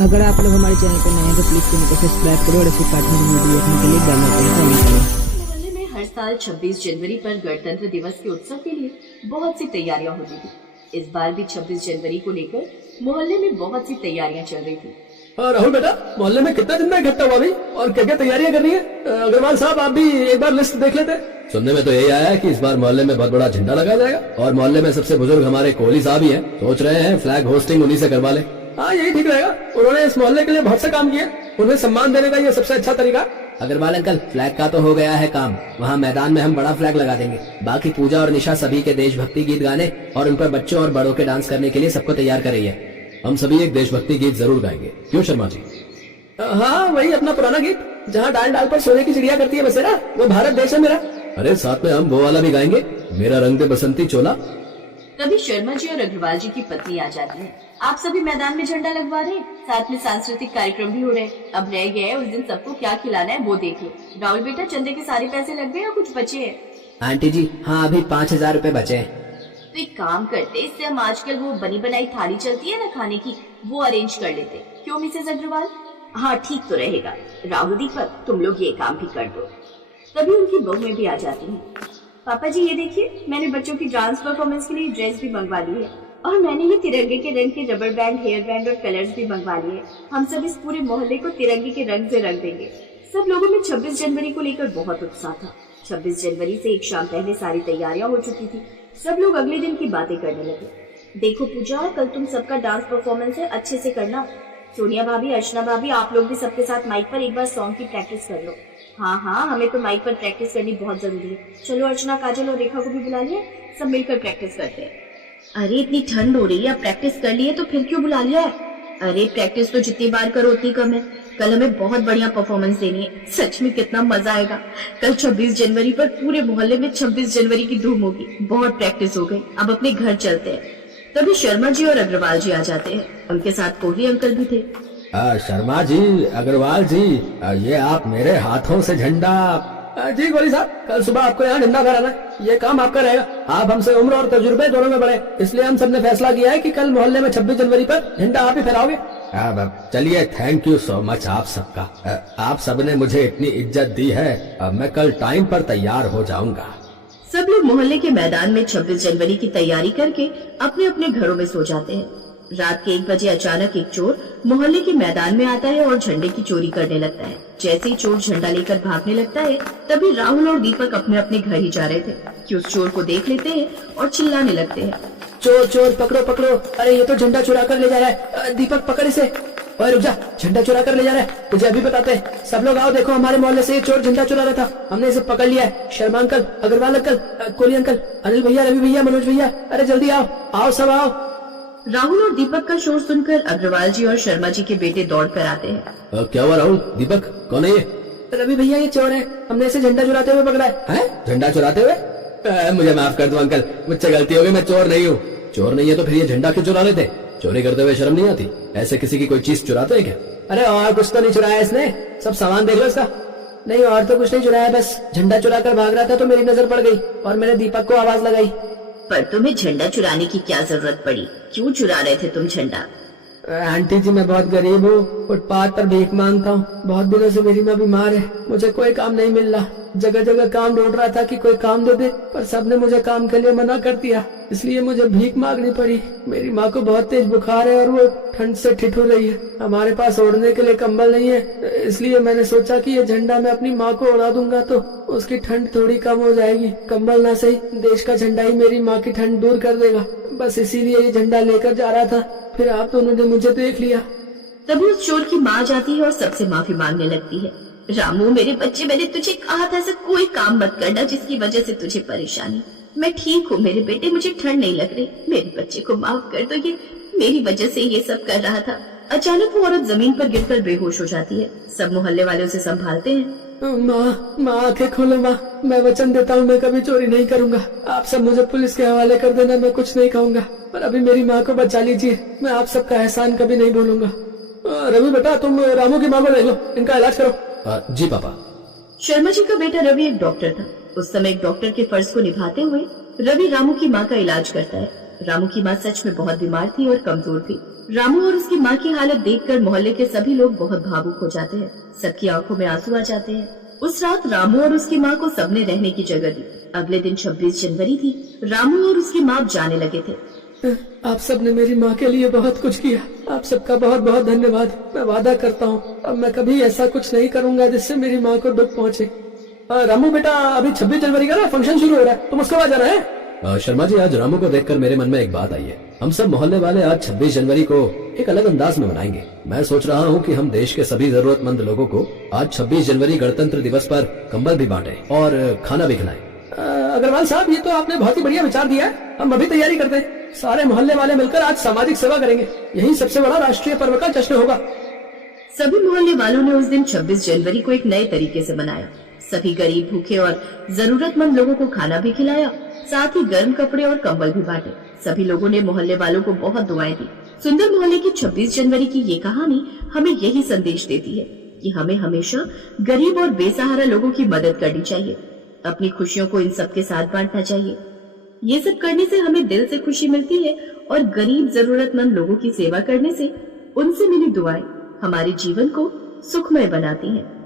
अगर आप लोग हमारे चैनल पर नए हैं तो प्लीज चैनल को सब्सक्राइब करो और ऐसे कार्टून वीडियो देखने के लिए बेल आइकन को ऑन करो। मोहल्ले में हर साल 26 जनवरी पर गणतंत्र दिवस के उत्सव के लिए बहुत सी तैयारियां होती थी। इस बार भी 26 जनवरी को लेकर मोहल्ले में बहुत सी तैयारियां चल रही थी। राहुल बेटा, मोहल्ले में कितना झंडा इकट्ठा हुआ अभी और क्या क्या तैयारियां करनी है? अग्रवाल साहब, आप भी एक बार लिस्ट देख लेते। सुनने में तो यही आया है कि इस बार मोहल्ले में बहुत बड़ा झंडा लगाया जाएगा और मोहल्ले में सबसे बुजुर्ग हमारे कोहली साहब ही हैं। सोच रहे हैं फ्लैग होस्टिंग उन्हीं से करवा ले। हाँ, यही ठीक रहेगा। उन्होंने इस मोहल्ले के लिए बहुत से काम किए, उन्हें सम्मान देने का ये सबसे अच्छा तरीका। अग्रवाल अंकल, फ्लैग का तो हो गया है काम। वहाँ मैदान में हम बड़ा फ्लैग लगा देंगे। बाकी पूजा और निशा सभी के देशभक्ति गीत गाने और उन पर बच्चों और बड़ों के डांस करने के लिए सबको तैयार कर रही है। हम सभी एक देशभक्ति गीत जरूर गाएंगे, क्यों शर्मा जी? हाँ, वही अपना पुराना गीत, जहाँ डाल डाल पर सोने की चिड़िया करती है बसेरा, वो भारत देश है मेरा। अरे साथ में हम वो वाला भी गाएंगे, मेरा रंग दे बसंती चोला। तभी शर्मा जी और अग्रवाल जी की पत्नी आ जाती है। आप सभी मैदान में झंडा लगवा रहे, साथ में सांस्कृतिक कार्यक्रम भी हो रहे। अब रह गया है उस दिन सबको क्या खिलाना है वो देख लो। राहुल बेटा, चंदे के सारे पैसे लग गए या कुछ बचे हैं? आंटी जी, हाँ अभी 5,000 रुपए बचे हैं। तो एक काम करते, इससे हम आजकल वो बनी बनाई थाली चलती है ना खाने की, वो अरेंज कर लेते। क्यों मिसेस अग्रवाल? हाँ ठीक तो रहेगा। राहुल दीपक, तुम लोग ये काम भी कर दो। तभी उनकी बहुएं भी आ जाती हैं। पापा जी ये देखिए, मैंने बच्चों की डांस परफॉर्मेंस के लिए ड्रेस भी मंगवा ली है और मैंने ये तिरंगे के रंग के रबर बैंड, हेयर बैंड और कलर्स भी मंगवा लिए। हम सब इस पूरे मोहल्ले को तिरंगे के रंग से रंग देंगे। सब लोगों में 26 जनवरी को लेकर बहुत उत्साह था। 26 जनवरी से एक शाम पहले सारी तैयारियां हो चुकी थी। सब लोग अगले दिन की बातें करने लगे। देखो पूजा, कल तुम सबका डांस परफॉर्मेंस है, अच्छे से करना। सोनिया भाभी, अर्चना भाभी, आप लोग भी सबके साथ माइक पर एक बार सॉन्ग की प्रैक्टिस कर लो। हाँ, हमें तो माइक पर प्रैक्टिस करनी बहुत जरूरी है। चलो अर्चना, काजल और रेखा को भी बुला लिया, सब मिलकर प्रैक्टिस करते हैं। अरे इतनी ठंड हो रही है, अब प्रैक्टिस कर लिए तो फिर क्यों बुला लिया है? अरे प्रैक्टिस तो जितनी बार करो उतनी कम है। कल हमें बहुत बढ़िया परफॉर्मेंस देनी है। सच में कितना मजा आएगा। कल 26 जनवरी पर पूरे मोहल्ले में 26 जनवरी की धूम होगी। बहुत प्रैक्टिस हो गई, अब अपने घर चलते हैं। तभी शर्मा जी और अग्रवाल जी आ जाते हैं। उनके साथ कोहली अंकल भी थे। शर्मा जी, अग्रवाल जी, ये आप मेरे हाथों से झंडा। जी कोहली साहब, कल सुबह आपको यहाँ झंडा फहराना, ये काम आपका रहेगा। आप हमसे उम्र और तजुर्बे दोनों में बड़े, इसलिए हम सबने फैसला किया है कि कल मोहल्ले में 26 जनवरी पर झंडा आप ही फहराओगे। चलिए, थैंक यू सो मच आप सबका। आप सबने मुझे इतनी इज्जत दी है, मैं कल टाइम पर तैयार हो जाऊंगा। सब लोग मोहल्ले के मैदान में 26 जनवरी की तैयारी करके अपने अपने घरों में सो जाते हैं। रात के 1 बजे अचानक एक चोर मोहल्ले के मैदान में आता है और झंडे की चोरी करने लगता है। जैसे ही चोर झंडा लेकर भागने लगता है, तभी राहुल और दीपक अपने अपने घर ही जा रहे थे कि उस चोर को देख लेते हैं और चिल्लाने लगते हैं, चोर चोर, पकड़ो पकड़ो, अरे ये तो झंडा चुरा कर ले जा रहा है। दीपक पकड़ इसे। ओए रुक जा, झंडा चुरा कर ले जा रहा है, तुझे अभी बताते हैं। सब लोग आओ, देखो हमारे मोहल्ले से ये चोर झंडा चुरा रहा था, हमने इसे पकड़ लिया है। Sharma uncle, Agarwal uncle, Kohli uncle, Anil भैया, रवि भैया, मनोज भैया, अरे जल्दी आओ, आओ सब आओ। राहुल और दीपक का शोर सुनकर अग्रवाल जी और शर्मा जी के बेटे दौड़ कर आते हैं। क्या हुआ राहुल, दीपक, कौन है ये? रवि भैया, ये चोर है, हमने इसे झंडा चुराते हुए पकड़ा है। झंडा चुराते हुए? मुझे माफ कर दो अंकल, मुझसे गलती हो गई, मैं चोर नहीं हूँ। चोर नहीं है तो फिर ये झंडा क्यों चुरा लेते? चोरी करते हुए शर्म नहीं आती? ऐसे किसी की कोई चीज चुराते है क्या? अरे और कुछ तो नहीं चुराया इसने, सब सामान देख लो इसका। नहीं, और तो कुछ नहीं चुराया, बस झंडा चुरा कर भाग रहा था तो मेरी नजर पड़ गई और मैंने दीपक को आवाज लगाई। पर तुम्हें झंडा चुराने की क्या जरूरत पड़ी? क्यों चुरा रहे थे तुम झंडा? आंटी जी, मैं बहुत गरीब हूँ, फुटपाथ पर भीख मांगता हूँ। बहुत दिनों से मेरी माँ बीमार है, मुझे कोई काम नहीं मिल रहा। जगह जगह काम ढूंढ रहा था कि कोई काम दे दे, पर सबने मुझे काम के लिए मना कर दिया, इसलिए मुझे भीख मांगनी पड़ी। मेरी माँ को बहुत तेज बुखार है और वो ठंड से ठिठुर रही है। हमारे पास ओढ़ने के लिए कंबल नहीं है, इसलिए मैंने सोचा कि ये झंडा मैं अपनी माँ को उड़ा दूंगा तो उसकी ठंड थोड़ी कम हो जाएगी। कंबल ना सही, देश का झंडा ही मेरी माँ की ठंड दूर कर देगा। बस इसीलिए ये झंडा लेकर जा रहा था, फिर आप दोनों ने मुझे देख लिया। तभी उस चोर की माँ जाती है और सबसे माफी मांगने लगती है। रामू मेरे बच्चे, मैंने तुझे कहा था ऐसा कोई काम मत करना जिसकी वजह से तुझे परेशानी। मैं ठीक हूँ मेरे बेटे, मुझे ठंड नहीं लग रही। मेरे बच्चे को माफ कर दो, ये मेरी वजह से ये सब कर रहा था। अचानक वो औरत जमीन पर गिरकर बेहोश हो जाती है। सब मोहल्ले वाले उसे संभालते हैं। माँ आंखें खोलो माँ, मैं वचन देता हूँ मैं कभी चोरी नहीं करूँगा। आप सब मुझे पुलिस के हवाले कर देना, मैं कुछ नहीं कहूँगा, पर अभी मेरी माँ को बचा लीजिए, मैं आप सबका एहसान कभी नहीं भूलूंगा। रवि बेटा, तुम रामू की माँ को देख लो, इनका इलाज करो। जी पापा। शर्मा जी का बेटा रवि एक डॉक्टर था। उस समय एक डॉक्टर के फर्ज को निभाते हुए रवि रामू की माँ का इलाज करता है। रामू की माँ सच में बहुत बीमार थी और कमजोर थी। रामू और उसकी माँ की हालत देखकर मोहल्ले के सभी लोग बहुत भावुक हो जाते हैं। सबकी आंखों में आंसू आ जाते हैं। उस रात रामू और उसकी माँ को सबने रहने की जगह दी। अगले दिन 26 जनवरी थी। रामू और उसकी माँ जाने लगे थे। आप सबने मेरी माँ के लिए बहुत कुछ किया। आप सबका बहुत बहुत धन्यवाद। मैं वादा करता हूँ अब मैं कभी ऐसा कुछ नहीं करूँगा जिससे मेरी माँ को दुख पहुँचे। रामू बेटा, अभी 26 जनवरी का ना फंक्शन शुरू हो रहा है, तुम उसको वहाँ जाना है। शर्मा जी, आज रामू को देखकर मेरे मन में एक बात आई है। हम सब मोहल्ले वाले आज 26 जनवरी को एक अलग अंदाज में मनाएंगे। मैं सोच रहा हूँ कि हम देश के सभी जरूरतमंद लोगों को आज 26 जनवरी गणतंत्र दिवस पर कंबल भी बांटे और खाना भी खिलाएं। अग्रवाल साहब, ये तो आपने बहुत ही बढ़िया विचार दिया है। हम अभी तैयारी करते हैं। सारे मोहल्ले वाले मिलकर आज सामाजिक सेवा करेंगे। यही सबसे बड़ा राष्ट्रीय पर्व का जश्न होगा। सभी मोहल्ले वालों ने उस दिन 26 जनवरी को एक नए तरीके से मनाया। सभी गरीब, भूखे और जरूरतमंद लोगों को खाना भी खिलाया, साथ ही गर्म कपड़े और कंबल भी बांटे। सभी लोगों ने मोहल्ले वालों को बहुत दुआएं दी। सुंदर मोहल्ले की 26 जनवरी की ये कहानी हमें यही संदेश देती है कि हमें हमेशा गरीब और बेसहारा लोगों की मदद करनी चाहिए। अपनी खुशियों को इन सब के साथ बांटना चाहिए। ये सब करने से हमें दिल से खुशी मिलती है और गरीब, जरूरतमंद लोगों की सेवा करने से उनसे मिली दुआएं हमारे जीवन को सुखमय बनाती हैं।